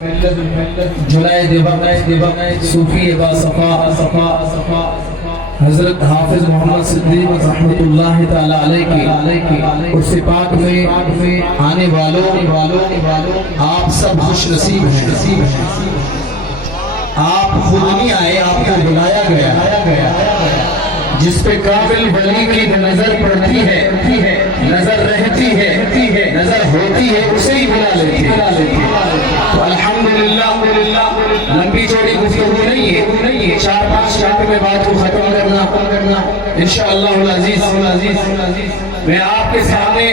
جنید وقت صوفی با صفا حضرت حافظ محمد صدیق رحمت اللہ تعالی علیہ کی عرس پاک میں آنے والوں آپ سب خوش نصیب ہیں۔ آپ خود نہیں آئے، آپ کو بلایا گیا۔ جس پہ قابل ولی کی نظر پڑتی ہے، نظر رہتی ہے، نظر ہوتی ہے، اسے ہی بلا لیتی ہے۔ تو الحمدللہ لمبی چوڑی گفتگو نہیں ہے، 4-5 منٹ میں بات کو ختم کرنا انشاءاللہ العزیز۔ میں آپ کے سامنے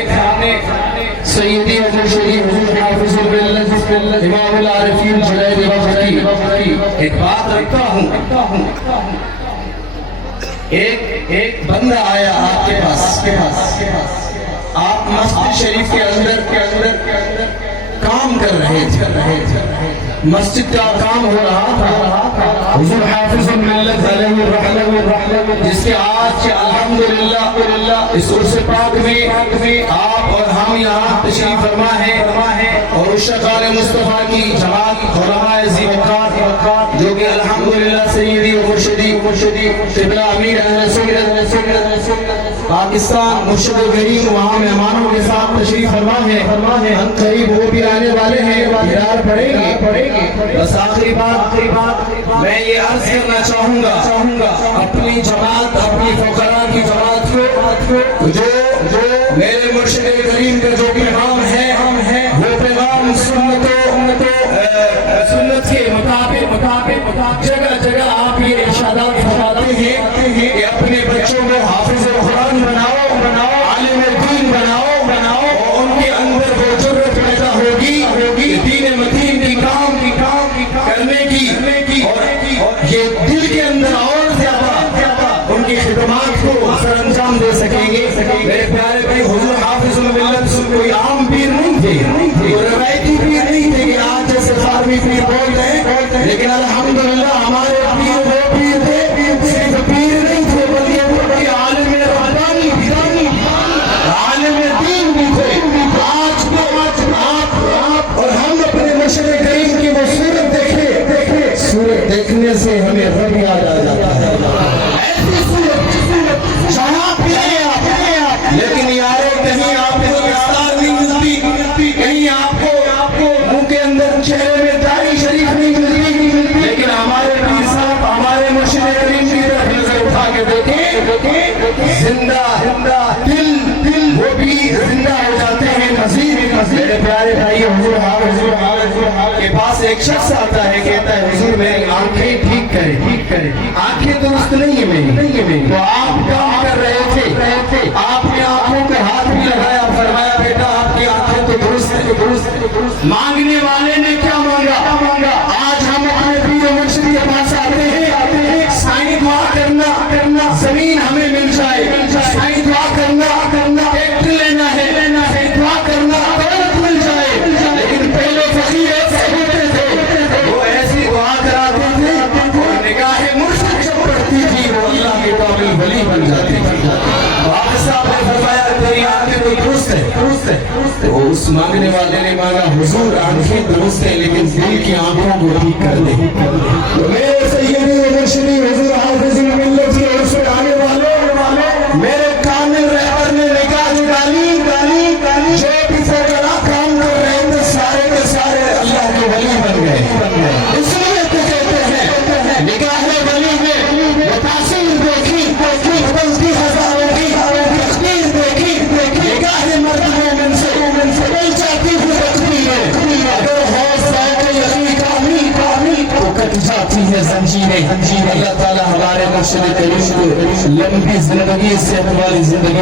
سیدی و مرشدی حضور حافظ الملت امام العارفین جنید وقت کی ایک بات رکھتا ہوں۔ ایک بندہ آیا آپ کے پاس، آپ مسجد شریف کے اندر کام کر رہے تھے، مسجد کا کام ہو رہا تھا۔ حضور حافظ الملت علیہ الرحمہ جس کے آج الحمدللہ اس عرس پاک میں آپ اور ہم یہاں تشریف فرما ہے، اور عشاق مصطفیٰ کی جماعت علماء ذی وقار جو کہ الحمدللہ سیدی و مرشدی قبلہ امیر اہل سنت پاکستان مرشد کریم وہاں مہمانوں کے ساتھ تشریف فرما ہے، ہم قریب وہ بھی آنے والے ہیں، ادار پڑھیں گے۔ بس آخری بات میں یہ عرض کرنا چاہوں گا اپنی جماعت، اپنی فقراء کی جماعت کو جو میرے مرشد کریم کا جو پیغام ہے وہ پیغام سنت کے مطابق جگہ آپ یہ ارشادات فرماتے ہیں کہ اپنے بچوں کو حافظ قرآن بناؤ، عالم دین بناؤ، اور ان کے اندر وہ جرأت پیدا ہوگی دین متین کی کام کرنے کی، اور یہ دل کے اندر اور زیادہ ان کی خدمات کو سر انجام دے سکیں گے۔ میرے پیارے بھائی، حضور حافظ الملت کوئی عام پیر نہیں تھے، کوئی روایتی پیر نہیں تھے کہ آج جیسے فارمی پیر بول رہے ہیں، لیکن الحمدللہ ہمارے پیر وہ پیر تھے، صرف پیر نہیں تھے بلکہ وہ بڑے عالم ربانی عالم دین بھی تھے۔ آج کو آپ اور ہم اپنے مرشد کریم کی وہ صورت دیکھیں، صورت دیکھنے سے ہمیں رب یاد آ جاتا ہے، ایسی صورت جہاں پہ لیکن یارو کہیں آپ کو دستار نہیں ملتی، کہیں آپ کو منہ کے اندر چہرے میں داڑھی شریف نہیں ملتی، لیکن ہمارے پیر صاحب ہمارے مرشد کریم کی طرف نظر اٹھا کے دیکھیں، زندہ دل وہ بھی زندہ ہو جاتے ہیں مزید۔ میرے پیارے بھائی، حضور حافظ کے پاس ایک شخص آتا ہے، کہتا ہے حضور میری آنکھیں ٹھیک کرے، آنکھیں درست نہیں ہے میری۔ تو آپ کام کر رہے تھے، آپ نے آنکھوں پہ ہاتھ بھی لگایا، فرمایا بیٹا آپ کی آنکھیں تو درست۔ مانگنے والے نے کیا مانگا؟ آج ہم اپنے پیر و مرشد کے پاس آتے ہیں، سائیں دعا کرنا زمین ہمیں مل جائے، سائیں دعا کرنا ٹیکٹر لینا ہے، سائیں دعا کرنا دولت مل جائے، لیکن پہلے فقیر ایسے ہوتے تھے، وہ ایسی دعا کراتے تھے، اور نگاہ مرشد جب پڑتی تھی وہ اللہ کے قابل ولی بن جاتی تھی۔ آپ صاحب نے فرمایا تیری آنکھیں تو درست ہے، تو اس مانگنے والے نے مانگا حضور آنکھیں درست ہیں لیکن دل کی آنکھوں کو ٹھیک کر دے۔ تو میرے سیدی و مرشدی حضور حافظ الملت کے عرس پہ آنے والے میرے کامل رہبر نے نگاہ ڈالی، جو بھی فقراء کام کر رہے تھے سارے کے سارے اللہ کے ولی بن گئے۔ اس لیے تو کہتے ہیں نگاہ ولی میں وہ تاثیر دیکھی، بدلتی ہزاروں کی تقدیر دیکھی، نگاہ مرد مومن سے مل جاتی ہے تقدیر، اگر ہو ذوق یقین کامل تو کٹ جاتی ہے زنجیریں۔ اللہ تعالی ہمارے مرشد کریم کو لمبی زندگی، صحت والی زندگی